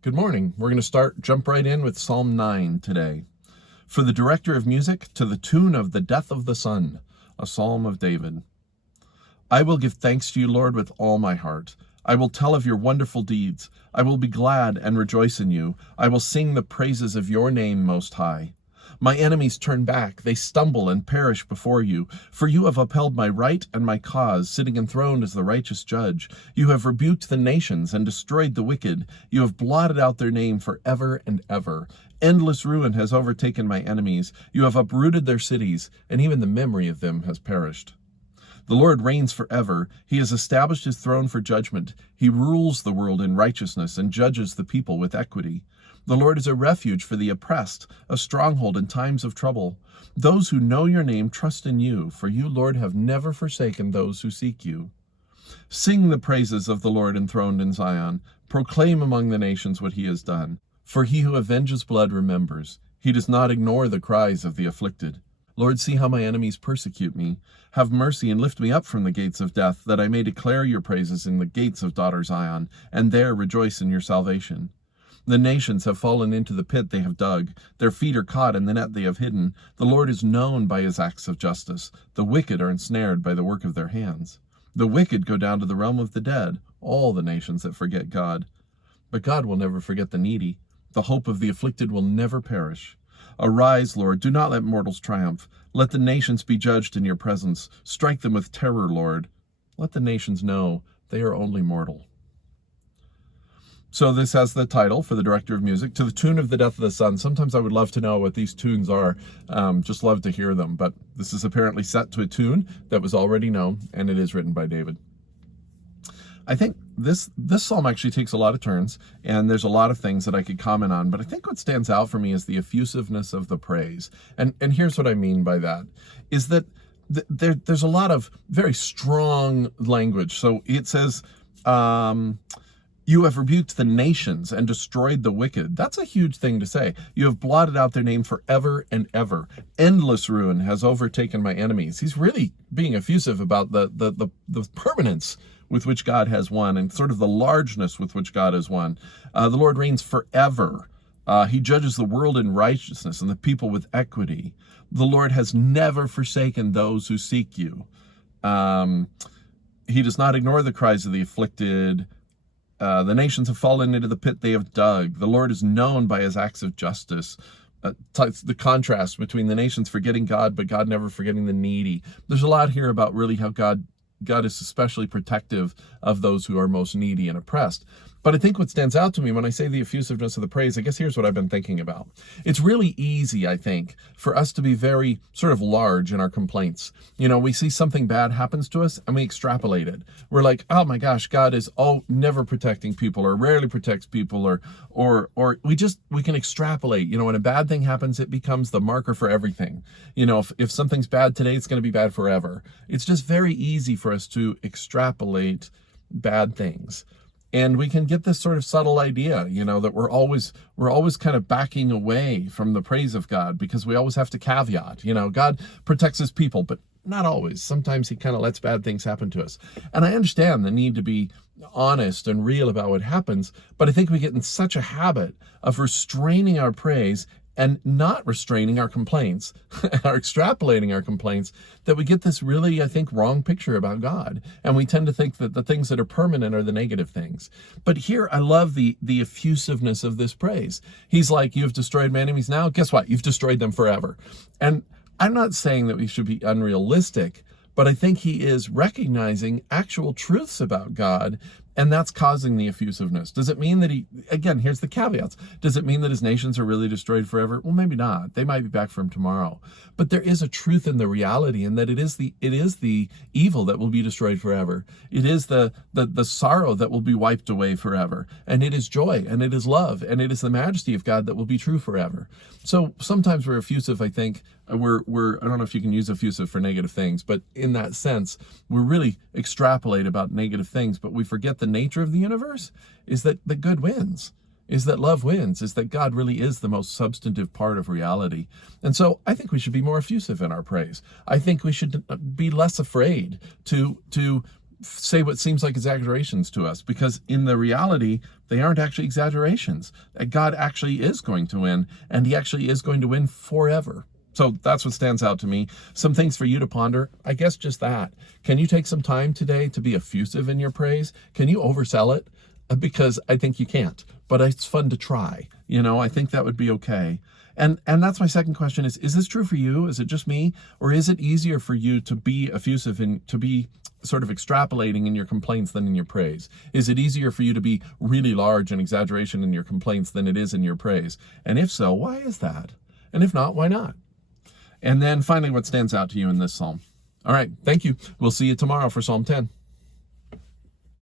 Good morning. We're going to jump right in with Psalm 9 today. For the director of music, to the tune of the death of the sun, a psalm of David. I will give thanks to you, Lord, with all my heart. I will tell of your wonderful deeds. I will be glad and rejoice in you. I will sing the praises of your name, Most High. My enemies turn back, they stumble and perish before you. For you have upheld my right and my cause, sitting enthroned as the righteous judge. You have rebuked the nations and destroyed the wicked. You have blotted out their name forever and ever. Endless ruin has overtaken my enemies. You have uprooted their cities, and even the memory of them has perished. The Lord reigns forever. He has established his throne for judgment. He rules the world in righteousness and judges the people with equity. The Lord is a refuge for the oppressed, a stronghold in times of trouble. Those who know your name trust in you, for you, Lord, have never forsaken those who seek you. Sing the praises of the Lord enthroned in Zion. Proclaim among the nations what he has done. For he who avenges blood remembers. He does not ignore the cries of the afflicted. Lord, see how my enemies persecute me. Have mercy and lift me up from the gates of death, that I may declare your praises in the gates of daughter Zion, and there rejoice in your salvation. The nations have fallen into the pit they have dug. Their feet are caught in the net they have hidden. The Lord is known by his acts of justice. The wicked are ensnared by the work of their hands. The wicked go down to the realm of the dead, all the nations that forget God. But God will never forget the needy. The hope of the afflicted will never perish. Arise, Lord, do not let mortals triumph. Let the nations be judged in your presence. Strike them with terror, Lord. Let the nations know they are only mortal. So this has the title, for the director of music, to the tune of the death of the sun. Sometimes I would love to know what these tunes are, just love to hear them. But this is apparently set to a tune that was already known, and it is written by David. I think this psalm actually takes a lot of turns, and there's a lot of things that I could comment on, but I think what stands out for me is the effusiveness of the praise. And here's what I mean by that, is that there's a lot of very strong language. So it says, you have rebuked the nations and destroyed the wicked. That's a huge thing to say. You have blotted out their name forever and ever. Endless ruin has overtaken my enemies. He's really being effusive about the permanence with which God has won, and sort of the largeness with which God has won. The Lord reigns forever. He judges the world in righteousness and the people with equity. The Lord has never forsaken those who seek you. He does not ignore the cries of the afflicted. The nations have fallen into the pit they have dug. The Lord is known by his acts of justice. The contrast between the nations forgetting God, but God never forgetting the needy. There's a lot here about really how God is especially protective of those who are most needy and oppressed. But I think what stands out to me when I say the effusiveness of the praise, I guess here's what I've been thinking about. It's really easy, I think, for us to be very sort of large in our complaints. You know, we see something bad happens to us and we extrapolate it. We're like, oh my gosh, God is never protecting people, or rarely protects people, or we can extrapolate. You know, when a bad thing happens, it becomes the marker for everything. You know, if something's bad today, it's going to be bad forever. It's just very easy for us to extrapolate bad things. And we can get this sort of subtle idea, you know, that we're always kind of backing away from the praise of God, because we always have to caveat, you know, God protects his people, but not always. Sometimes he kind of lets bad things happen to us. And I understand the need to be honest and real about what happens, but I think we get in such a habit of restraining our praise and not restraining our complaints, or extrapolating our complaints, that we get this really, I think, wrong picture about God. And we tend to think that the things that are permanent are the negative things. But here, I love the effusiveness of this praise. He's like, you have destroyed my enemies now. Guess what? You've destroyed them forever. And I'm not saying that we should be unrealistic, but I think he is recognizing actual truths about God, and that's causing the effusiveness. Does it mean that again, here's the caveats. Does it mean that his nations are really destroyed forever? Well, maybe not. They might be back for him tomorrow. But there is a truth in the reality, and that it is the evil that will be destroyed forever. It is the sorrow that will be wiped away forever. And it is joy, and it is love, and it is the majesty of God that will be true forever. So sometimes we're effusive, I think. I don't know if you can use effusive for negative things, but in that sense, we really extrapolate about negative things, but we forget the nature of the universe is that the good wins, is that love wins, is that God really is the most substantive part of reality. And so I think we should be more effusive in our praise. I think we should be less afraid to say what seems like exaggerations to us, because in the reality, they aren't actually exaggerations. God actually is going to win, and he actually is going to win forever. So that's what stands out to me. Some things for you to ponder. I guess just that. Can you take some time today to be effusive in your praise? Can you oversell it? Because I think you can't, but it's fun to try. I think that would be okay. And that's my second question is this true for you? Is it just me? Or is it easier for you to be effusive and to be sort of extrapolating in your complaints than in your praise? Is it easier for you to be really large in exaggeration in your complaints than it is in your praise? And if so, why is that? And if not, why not? And then finally, what stands out to you in this psalm? All right, thank you. We'll see you tomorrow for Psalm 10.